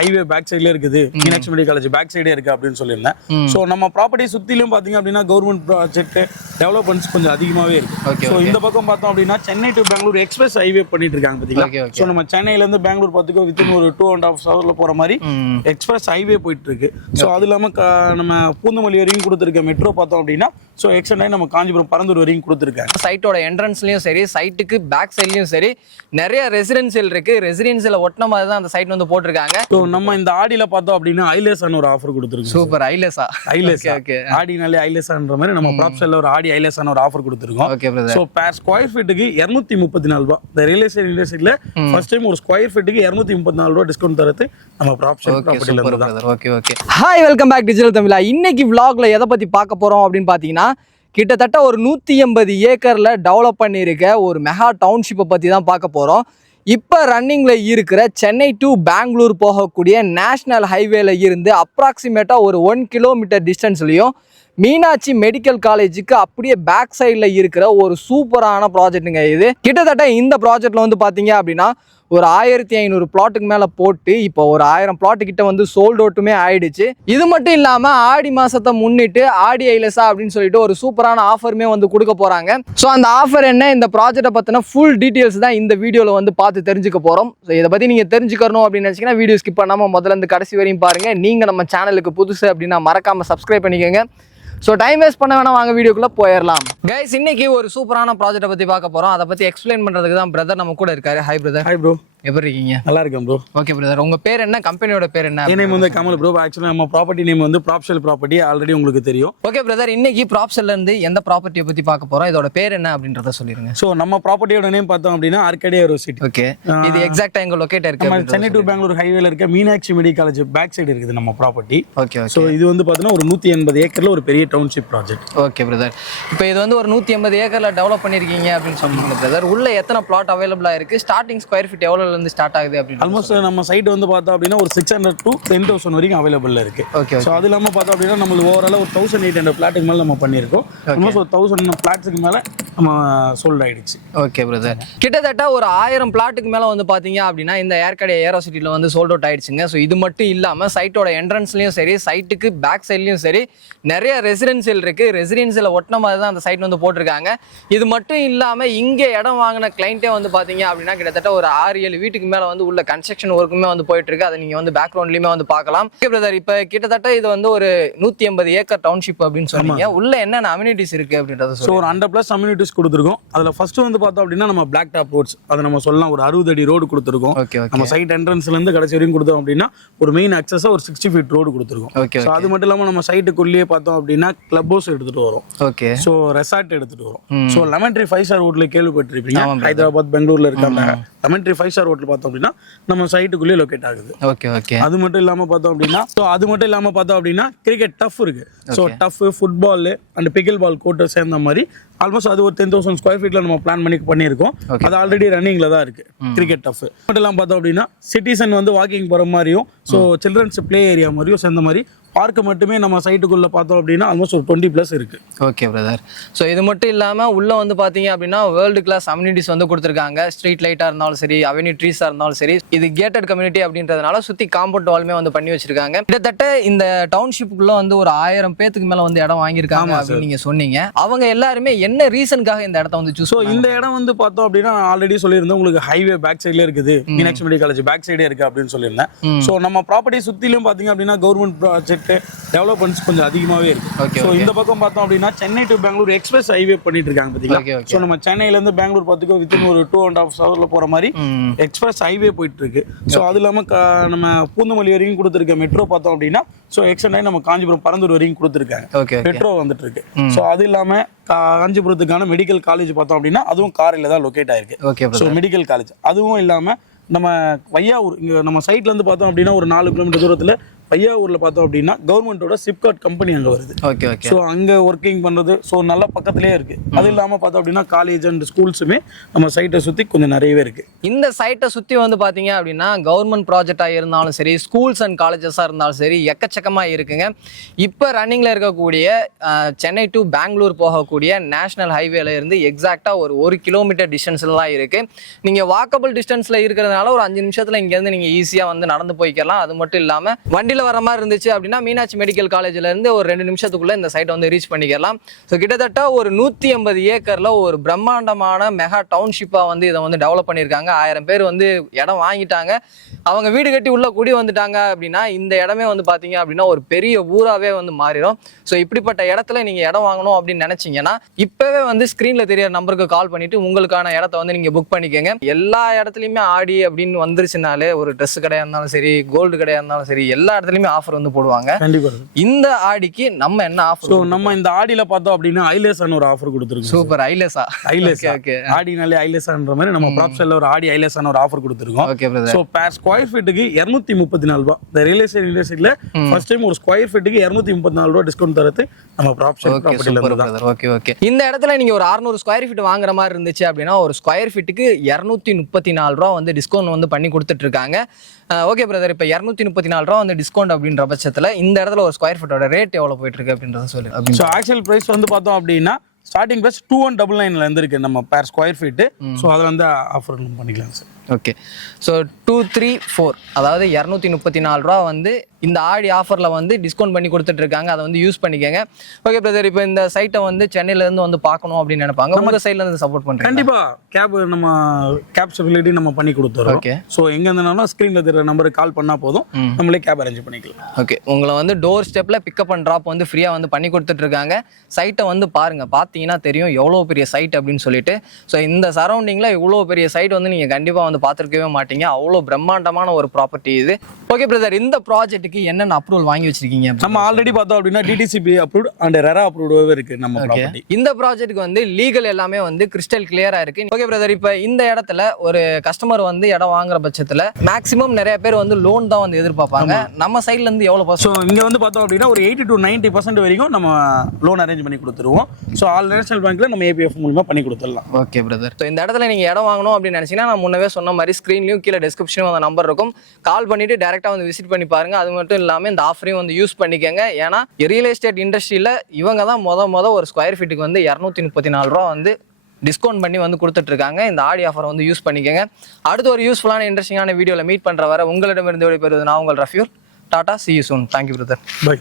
Highway back சைட்ல இருக்குது, Meenakshi medical college back சைடே இருக்கு அப்படின்னு சொல்லியிருந்தேன். ஸோ நம்ம ப்ராப்பர்ட்டி சுத்திலும் பாத்தீங்க அப்படின்னா கவர்மெண்ட் ப்ராஜெக்ட் டெவலப்மெண்ட்ஸ் கொஞ்சம் அதிகமாவே இருக்கு. ஸோ இந்த பக்கம் பார்த்தோம் அப்படின்னா Chennai to Bangalore express highway பண்ணிட்டு இருக்காங்க பாத்தீங்களா. ஸோ நம்ம சென்னையில இருந்து பெங்களூர் பார்த்துக்கோ வித்தின் ஒரு 2.5 hours போற மாதிரி எக்ஸ்பிரஸ் ஹைவே போயிட்டு இருக்கு. ஸோ அது இல்லாம நம்ம பூந்தமல்லி வரையும் கொடுத்துருக்க மெட்ரோ பார்த்தோம் அப்படின்னா ஸோ எக்ஸ்டெண்ட் ஆகி நம்ம காஞ்சிபுரம் பரந்தூர் வரையும் கொடுத்துருக்காங்க. சைட்டோட என்ட்ரன்ஸ்லயும் சரி, சைட்டுக்கு பேக் சைட்லயும் சரி நிறைய ரெசிடென்சியல் இருக்கு. ரெசிடென்சியல் ஒட்டின மாதிரி தான் அந்த சைட் வந்து போட்டிருக்காங்க. ஸோ நம்ம இந்த ஆடியில பார்த்தோம் அப்படின்னா ஐலேசான ஒரு ஆஃபர் கொடுத்துருக்கோம். சூப்பர். ஐலேசா ஆடினாலே ஐலேசான்ற மாதிரி நம்ம ப்ராப்ஷன்ல ஒரு ஆடி ஐலேசான ஒரு ஆஃபர் கொடுத்துருக்கோம். ஸோ பேர் ஸ்கொயர் ஃபீட்டுக்கு 234 ரூபாய். இந்த ரியல் எஸ்டேட் இண்டஸ்ட்ரியில ஃபர்ஸ்ட் டைம் ஒரு ஸ்கொயர் ஃபீட்டுக்கு 234 ரூபாய் டிஸ்கவுண்ட் தரது நம்ம ப்ராப்ஷன் ப்ராப்பர்ட்டில இருந்து தான். Okay. Hi, welcome back digital Tamizha. இன்னைக்கு vlogல எதை பத்தி பார்க்க போறோம் அப்படின்னு பாத்தீங்கன்னா, கிட்டத்தட்ட ஒரு 180 ஏக்கர்ல டெவலப் பண்ணியிருக்க ஒரு மெகா டவுன்ஷிப்பை பத்தி தான் பார்க்க போறோம். இப்போ ரன்னிங்கில் இருக்கிற சென்னை டு பெங்களூர் போகக்கூடிய நேஷ்னல் ஹைவேல இருந்து அப்ராக்சிமேட்டாக ஒரு 1 கிலோமீட்டர் டிஸ்டன்ஸ்லையும் மீனாட்சி மெடிக்கல் காலேஜுக்கு அப்படியே பேக் சைடில் இருக்கிற ஒரு சூப்பரான ப்ராஜெக்ட்டுங்க இது. கிட்டத்தட்ட இந்த ப்ராஜெக்டில் வந்து பார்த்தீங்க அப்படின்னா ஒரு 1500 பிளாட்டுக்கு மேலே போட்டு இப்போ ஒரு 1000 பிளாட்டு கிட்ட வந்து சோல்ட் அவுட்டுமே ஆயிடுச்சு. இது மட்டும் இல்லாமல் ஆடி மாதத்தை முன்னிட்டு ஆடி ஐலசா அப்படின்னு சொல்லிட்டு ஒரு சூப்பரான ஆஃபருமே வந்து கொடுக்க போகிறாங்க. ஸோ அந்த ஆஃபர் என்ன, இந்த ப்ராஜெக்டை பற்றின ஃபுல் டீட்டெயில்ஸ் தான் இந்த வீடியோவில் வந்து பார்த்து தெரிஞ்சுக்க போகிறோம். ஸோ இதை பற்றி நீங்கள் தெரிஞ்சுக்கணும் அப்படின்னு நினச்சிங்கன்னா வீடியோ ஸ்கிப் பண்ணாமல் முதல்ல இருந்து கடைசி வரையும் பாருங்கள். நீங்கள் நம்ம சேனலுக்கு புதுசு அப்படின்னா மறக்காமல் சப்ஸ்கிரைப் பண்ணிக்கோங்க. ஸோ டைம் வேஸ்ட் பண்ண வேணாம், வாங்க வீடியோக்குள்ளே போயிடலாம். கைஸ், இன்னைக்கு ஒரு சூப்பரான ப்ராஜெக்ட்டை பற்றி பார்க்க போகிறோம். அதை பற்றி எக்ஸ்பிளைன் பண்ணுறதுக்கு தான் பிரதர் நம்ம கூட இருக்காரு. Hi brother. ஹாய் ப்ரோ, எப்படி இருக்கீங்க? நல்லா இருக்கேன் ப்ரோ. ஓகே பிரதர், உங்க பேர் என்ன, கம்பெனியோட பேர் என்ன? என் நேம் வந்து கமல் ப்ரோ. ஆக்சுவலாக நம்ம ப்ராப்பர்ட்டி நேம் வந்து ப்ராப்ஷல் ப்ராப்பர்ட்டி, ஆல்ரெடி உங்களுக்கு தெரியும். ஓகே பிரதர், இன்னைக்கு ப்ராப்ஷல்ல இருந்து எந்த ப்ராப்பர்ட்டியை பற்றி பார்க்க போறோம், இதோட பேர் என்ன அப்படின்றத சொல்லிருங்க. ஸோ நம்ம ப்ராப்பர்ட்டியோட நேம் பார்த்தோம் அப்படின்னா ஆர்கேடியா யூனிவர்சிட்டி. ஓகே, இது எக்ஸாக்ட்டா எங்க லொகேட் இருக்கு? நம்ம சென்னை டு பெங்களூர் ஹைவேல இருக்க Meenakshi medical college back side இருக்குது நம்ம ப்ராப்பர்ட்டி. ஓகே. ஸோ இது வந்து பார்த்தீங்கன்னா ஒரு 180 ஏக்கர்ல ஒரு பெரிய டவுன்ஷிப் ப்ராஜெக்ட். ஓகே பிரதர், இப்போ இது வந்து ஒரு 180 ஏக்கர்ல டெவலப் பண்ணிருக்கீங்க அப்படின்னு சொன்னீங்க பிரதர். உள்ள எத்தனை பிளாட் அவைலபிளா இருக்கு? ஸ்டார்டிங் ஸ்கொயர் ஃபீட் எவ்வளவுல இருந்து ஸ்டார்ட் ஆகுது? ஆல்மோஸ்ட் நம்ம சைட் வந்து பார்த்தோம் அப்படின்னா ஒரு 600 to 10,000 வரைக்கும் அவைலபிள் இருக்கு. ஓகே. ஸோ அது இல்லாமல் பார்த்தோம் அப்படின்னா நம்மளுக்கு ஓவரால் ஒரு 1800 பிளாட்டுக்கு மேலே நம்ம பண்ணியிருக்கோம். ஆல்மோஸ்ட் ஒரு 1000 பிளாட்ஸுக்கு மேலே நம்ம சோல்ட் ஆயிடுச்சு. ஓகே பிரதர், கிட்டத்தட்ட ஒரு 1000 பிளாட்டுக்கு மேலே வந்து பார்த்தீங்க அப்படின்னா இந்த ஏர்கடை ஏரோசிட்டியில் வந்து சோல்ட் அவுட் ஆயிடுச்சுங்க. ஸோ இது மட்டும் இல்லாமல் சைட்டோட என்ட்ரன்ஸ்லையும் சரி, சைட்டுக்கு பேக் சைட்லையும் சரி நிறைய ரெசிடென்சியல் இருக்கு. ரெசிடென்சியல் ஒட்டின மாதிரி தான் அந்த சைட் வந்து போட்டிருக்காங்க. இது மட்டும் இல்லாமல் இங்கே இடம் வாங்கின கிளைண்ட்டே வந்து பார்த்தீங்க அப்படின்னா கிட்டத்தட்ட ஒரு 6-7 வீட்டுக்கு மேலே வந்து உள்ள கன்ஸ்ட்ரக்ஷன் ஒர்க்குமே வந்து போயிட்டு இருக்கு. அதை நீங்க வந்து பேக்ரவுண்ட்லயுமே வந்து பார்க்கலாம். ஓகே பிரதர், இப்போ கிட்டத்தட்ட இது வந்து ஒரு 180 ஏக்கர் டவுன்ஷிப் அப்படின்னு சொன்னீங்க. உள்ள என்னென்ன அம்யூனிட்டிஸ் இருக்கு அப்படின்றத ஸோ ஒரு 100+ அம்யூனிட்டிஸ் கொடுத்துருக்கோம். அதில் ஃபர்ஸ்ட் வந்து பார்த்தோம் அப்படின்னா நம்ம பிளாக் டாப் ரோட்ஸ், அதை நம்ம சொல்லலாம் ஒரு 60 அடி ரோடு கொடுத்துருக்கோம். நம்ம சைட் என்ட்ரன்ஸ்ல இருந்து கடைசி வரைக்கும் கொடுத்தோம் அப்படின்னா ஒரு மெயின் அக்சஸா ஒரு 60 feet ரோடு கொடுத்துருக்கோம். ஓகே. அது மட்டும் இல்லாமல் நம்ம சைட்டுக்குள்ளேயே பார்த்தோம் அப்படின்னா கிளப் ஹவுஸ் எடுத்துட்டு வரோம். ஓகே. ஸோ ரெசார்ட் எடுத்துட்டு வரோம். So lemon tree 5 star hotel கேள்விப்பட்டிருப்பீங்க, ஹைதராபாத் பெங்களூர்ல இருக்காங்க. லெமன் ட்ரீ 5 ஸ்டார் ஹோட்டல் பார்த்தோம் அப்படின்னா நம்ம சைட்டுக்குள்ளேயே லொகேட் ஆகுது. ஓகே. அது மட்டும் இல்லாம பார்த்தோம் அப்படின்னா கிரிக்கெட் டஃப் இருக்கு. So tough, football and pickleball கோர்ட்டை சேர்ந்த மாதிரி ஆல்மோஸ்ட் அது ஒரு 10,000 ஸ்கொயர் ஃபீட்ல நம்ம பிளான் பண்ணியிருக்கோம். அது ஆல்ரெடி ரன்னிங்ல தான் இருக்கு கிரிக்கெட் டஃப். மட்டும் இல்லாம பார்த்தோம் அப்படின்னா சிட்டிசன் வந்து வாக்கிங் போற மாதிரியும், ஸோ சில்ட்ரன்ஸ் பிளே ஏரியா மாதிரியும் சேர்ந்த மாதிரி பார்க் மட்டுமே நம்ம சைட்டுக்குள்ள பார்த்தோம் அப்படின்னா ஆல்மோஸ்ட் ஒரு 20+ இருக்கு. ஓகே பிரதர், ஸோ இது மட்டும் இல்லாம உள்ள வந்து பாத்தீங்க அப்படின்னா வேர்ல்டு கிளாஸ் அம்யூனிட்டிஸ் வந்து கொடுத்துருக்காங்க. ஸ்ட்ரீட் லைட்டா இருந்தாலும் சரி, அவென்யூ ட்ரீஸா இருந்தாலும் சரி, இது கேட்டட் கம்யூனிட்டி அப்படின்றதுனால சுத்தி காம்பவுண்ட் வால்மே வந்து பண்ணி வச்சிருக்காங்க. கிட்டத்தட்ட இந்த டவுன்ஷிப்புக்குள்ள வந்து ஒரு 1000 பேத்துக்கு மேல வந்து இடம் வாங்கியிருக்காங்க அப்படின்னு நீங்க சொன்னீங்க. அவங்க எல்லாருமே என்ன ரீசனுக்காக இந்த இடத்த வந்து சூஸ்? ஸோ இந்த இடம் வந்து பார்த்தோம் அப்படின்னா நான் ஆல்ரெடி சொல்லியிருந்தேன் உங்களுக்கு ஹைவே பேக் சைட்ல இருக்குது, மீனாட்சி மெடிக்கல் காலேஜ் பேக் சைடே இருக்கு அப்படின்னு சொல்லியிருந்தேன். ஸோ நம்ம ப்ராப்பர்ட்டி சுத்திலும் பாத்தீங்க அப்படின்னா கவர்மெண்ட் ப்ராஜெக்ட் டெவலப்மெண்ட்ஸ் கொஞ்சம் அதிகமாவே இருக்கு. ஸோ இந்த பக்கம் பார்த்தோம் அப்படின்னா Chennai to Bangalore express highway பண்ணிட்டு இருக்காங்க பாத்தீங்களா. ஸோ நம்ம சென்னையில இருந்து பெங்களூர் பார்த்துக்கோ வித்தின் ஒரு 2.5 hours போற மாதிரி எக்ஸ்பிரஸ் ஹைவே போயிட்டு இருக்கு. ஸோ அது இல்லாம நம்ம பூந்தமல்லி வரையும் கொடுத்துருக்க மெட்ரோ பார்த்தோம் அப்படின்னா ஸோ எக்ஸ்டெண்ட் ஆகி நம்ம காஞ்சிபுரம் பரந்தூர் வரையும் கொடுத்துருக்காங்க. மெட்ரோ வந்துட்டு இருக்கு. ஸோ அது இல்லாம காஞ்சிபுரத்துக்கான மெடிக்கல் காலேஜ் பார்த்தோம் அப்படின்னா அதுவும் காரில் தான் லொகேட் ஆயிருக்கு. ஸோ மெடிக்கல் காலேஜ் அதுவும் இல்லாம நம்ம வையாவூர் இங்க நம்ம சைட்ல இருந்து பார்த்தோம் அப்படின்னா ஒரு 4 கிலோமீட்டர் தூரத்துல பையாவூர்ல பார்த்தோம் அப்படின்னா கவர்மெண்டோட சிப்காட் கம்பெனி அங்க வருது. Okay okay. ஸோ அங்க ஒர்க்கிங் பண்றது ஸோ நல்லா பக்கத்துலேயே இருக்கு. அது இல்லாம பார்த்தோம் அப்படின்னா காலேஜ் அண்ட் ஸ்கூல்ஸுமே நம்ம சைட்டை சுத்தி கொஞ்சம் நிறையவே இருக்கு. இந்த சைட்டை சுத்தி வந்து பாத்தீங்க அப்படின்னா கவர்மெண்ட் ப்ராஜெக்டா இருந்தாலும் சரி, ஸ்கூல்ஸ் அண்ட் காலேஜஸா இருந்தாலும் சரி, எக்கச்சக்கமா இருக்குங்க. இப்போ ரன்னிங்ல இருக்கக்கூடிய சென்னை டு பெங்களூர் போகக்கூடிய நேஷனல் ஹைவேல இருந்து எக்ஸாக்டா ஒரு 1 கிலோமீட்டர் டிஸ்டன்ஸ்ல தான் இருக்கு. நீங்க வாக்கபிள் டிஸ்டன்ஸ்ல இருக்கிறதுனால ஒரு 5 நிமிஷத்துல இங்க இருந்து நீங்க ஈஸியா வந்து நடந்து போய்க்கலாம். அது மட்டும் இல்லாம வண்டியில வர மாதிரி இருந்துச்சு அப்படின்னா மீனாட்சி மெடிக்கல் காலேஜ்ல இருந்து ஒரு 2 நிமிஷத்துக்குள்ள இந்த சைட்டை வந்து ரீச் பண்ணிக்கலாம். ஸோ கிட்டத்தட்ட ஒரு 180 ஏக்கர்ல ஒரு பிரம்மாண்டமான மெகா டவுன்ஷிப்பா வந்து இதை வந்து டெவலப் பண்ணியிருக்காங்க. 1000 பேர் வந்து இடம் வாங்கிட்டாங்க. அவங்க வீடு கட்டி உள்ள குடி வந்துட்டாங்க அப்படின்னா இந்த இடமே வந்து பாத்தீங்க அப்படின்னா ஒரு பெரிய ஊராவே வந்து மாறிடும். ஸோ இப்படிப்பட்ட இடத்துல நீங்க இடம் வாங்கணும் அப்படின்னு நினைச்சீங்கன்னா இப்பவே வந்து ஸ்கிரீன்ல தெரியற நம்பருக்கு கால் பண்ணிட்டு உங்களுக்கான இடத்த வந்து நீங்க புக் பண்ணிக்கோங்க. எல்லா இடத்துலயுமே ஆடி அப்படின்னு வந்துருச்சுனாலே ஒரு ட்ரெஸ் கடையா இருந்தாலும் சரி, கோல்டு கடையா இருந்தாலும் சரி, எல்லா இடத்துலயுமே ஆஃபர் வந்து போடுவாங்க. கண்டிப்பா. இந்த ஆடிக்கு நம்ம என்ன ஆஃபர்? நம்ம இந்த ஆடியில பார்த்தோம் அப்படின்னா ஐலேசான ஒரு ஆஃபர் கொடுத்துருக்கோம். சூப்பர். ஐலேசா. ஐலேசா. ஓகே. ஆடினாலே ஐலேசான்ற மாதிரி நம்ம ப்ராப்ஷல்ல ஒரு ஆடி ஐலேசான ஒரு ஆஃபர் கொடுத்துருக்கோம். Okay brother. So per square ஃபீட்டுக்கு 234 ரூபாய். இந்த ரியல் எஸ்டேட் இண்டஸ்ட்ரியில ஃபர்ஸ்ட் டைம் ஒரு ஸ்கொயர் ஃபீட்டுக்கு 234 ரூபாய் டிஸ்கவுண்ட் தரது நம்ம ப்ராப்ஷல் ப்ராப்பர்ட்டில இருந்து தான். Okay okay. இந்த இடத்துல நீங்க ஒரு 600 ஸ்கொயர் ஃபீட் வாங்குற மாதிரி இருந்துச்சு அப்படின்னா ஒரு ஸ்கொயர் ஃபீட்டுக்கு 234 ரூபாய் வந்து டிஸ்கவுண்ட் வந்து பண்ணி கொடுத்துட்டு இருக்காங்க. ஓகே பிரதர், இப்போ 234 ரூபா வந்து டிஸ்கவுண்ட் அப்படின்ற பட்சத்தில் இந்த இடத்துல ஒரு ஸ்கொயர் ஃபீட்டோட ரேட் எவ்வளோ போயிட்டு இருக்கு அப்படின்றத சொல்லு. ஸோ ஆக்சுவல் ப்ரைஸ் வந்து பார்த்தோம் அப்படின்னா ஸ்டார்டிங் ப்ரைஸ் 2199 இருந்து இருக்கு நம்ம per ஸ்கொயர் ஃபீட்டு. ஸோ அதில் வந்து ஆஃபர் பண்ணிக்கலாம் சார். ஓகே. ஸோ 234 அதாவது 234 ரூபா வந்து இந்த ஆடி ஆஃபரில் வந்து டிஸ்கவுண்ட் பண்ணி கொடுத்துட்டு இருக்காங்க. அதை வந்து யூஸ் பண்ணிக்கோங்க. ஓகே பிரதர், இப்போ இந்த சைட்டை வந்து சென்னையிலேருந்து வந்து பார்க்கணும் அப்படின்னு நினைப்பாங்க. உங்கள் சைட்லேருந்து சப்போர்ட் பண்ணுறேன். கண்டிப்பாக நம்ம கேப் ஃபெசிலிட்டி நம்ம பண்ணி கொடுத்துறோம். ஓகே. ஸோ எங்கே இருந்தாலும் ஸ்க்ரீனில் தெரியற நம்பருக்கு கால் பண்ணால் போதும், நம்மளே கேப் அரேஞ்ச் பண்ணிக்கலாம். ஓகே. உங்களை வந்து டோர் ஸ்டெப்பில் பிக்கப் அண்ட் ட்ராப் வந்து ஃப்ரீயாக வந்து பண்ணி கொடுத்துட்டு இருக்காங்க. சைட்டை வந்து பாருங்கள், பார்த்தீங்கன்னா தெரியும் எவ்வளோ பெரிய சைட் அப்படின்னு சொல்லிட்டு. ஸோ இந்த சரௌண்டிங்கில் இவ்வளோ பெரிய சைட் வந்து நீங்கள் கண்டிப்பாக வந்து பார்த்துருக்கவே மாட்டீங்க. அவ்வளோ பிரம்மாண்டமான ஒரு ப்ராப்பர்ட்டி இது. ஓகே பிரதர், இந்த ப்ராஜெக்ட்டுக்கு என்னென்ன அப்ரூவல் வாங்கி வச்சிருக்கீங்க? நம்ம ஆல்ரெடி பார்த்தோம் அப்படின்னா டிடிசிபி அப்ரூவ்ட் அண்ட் ரெரா அப்ரூவ்டாவே இருக்கு நம்ம ப்ராப்பர்ட்டி. இந்த ப்ராஜெக்ட்டுக்கு வந்து லீகல் எல்லாமே வந்து கிறிஸ்டல் கிளியரா இருக்கு. ஓகே பிரதர், இப்போ இந்த இடத்துல ஒரு கஸ்டமர் வந்து இடம் வாங்குற பட்சத்தில் மேக்ஸிமம் நிறைய பேர் வந்து லோன் தான் வந்து எதிர்பார்ப்பாங்க. நம்ம சைட்ல இருந்து எவ்வளோ? ஸோ இங்கே வந்து பார்த்தோம் அப்படின்னா ஒரு 80 to 90% வரைக்கும் நம்ம லோன் அரேஞ்ச் பண்ணி கொடுத்துருவோம். ஸோ ஆல் நேஷனல் பேங்க்ல நம்ம ஏபிஎஃப் மூலமா பண்ணி கொடுத்துடலாம். Okay brother. ஸோ இந்த இடத்துல நீங்க இடம் வாங்கணும் அப்படின்னு நினைச்சீங்கன்னா நான் முன்னவே சொன்ன மாதிரி ஸ்க்ரீன்லையும் கீழே டிஸ்கிரிப்ஷனும் அந்த நம்பர் இருக்கும். கால் பண்ணிட்டு டேரெக்டாக வந்து விசிட் பண்ணி பாருங்க. அது மட்டும் இல்லாமல் இந்த ஆஃபரையும் வந்து யூஸ் பண்ணிக்கோங்க. ஏன்னா ரியல் எஸ்டேட் இண்டஸ்ட்ரியில் இவங்க தான் முத ஒரு ஸ்கொயர் ஃபீட்டுக்கு வந்து 234 ரூபா வந்து டிஸ்கவுண்ட் பண்ணி வந்து கொடுத்துட்டு இருக்காங்க. இந்த ஆடி ஆஃபரை வந்து யூஸ் பண்ணிக்கோங்க. அடுத்து ஒரு யூஸ்ஃபுல்லான இன்ட்ரெஸ்டிங்கான வீடியோவில் மீட் பண்ணுற வர உங்களிடமிருந்து விடைபெறுவது நான் உங்கள் ரஃபியூர். Tata, see you soon. Thank you brother. Bye.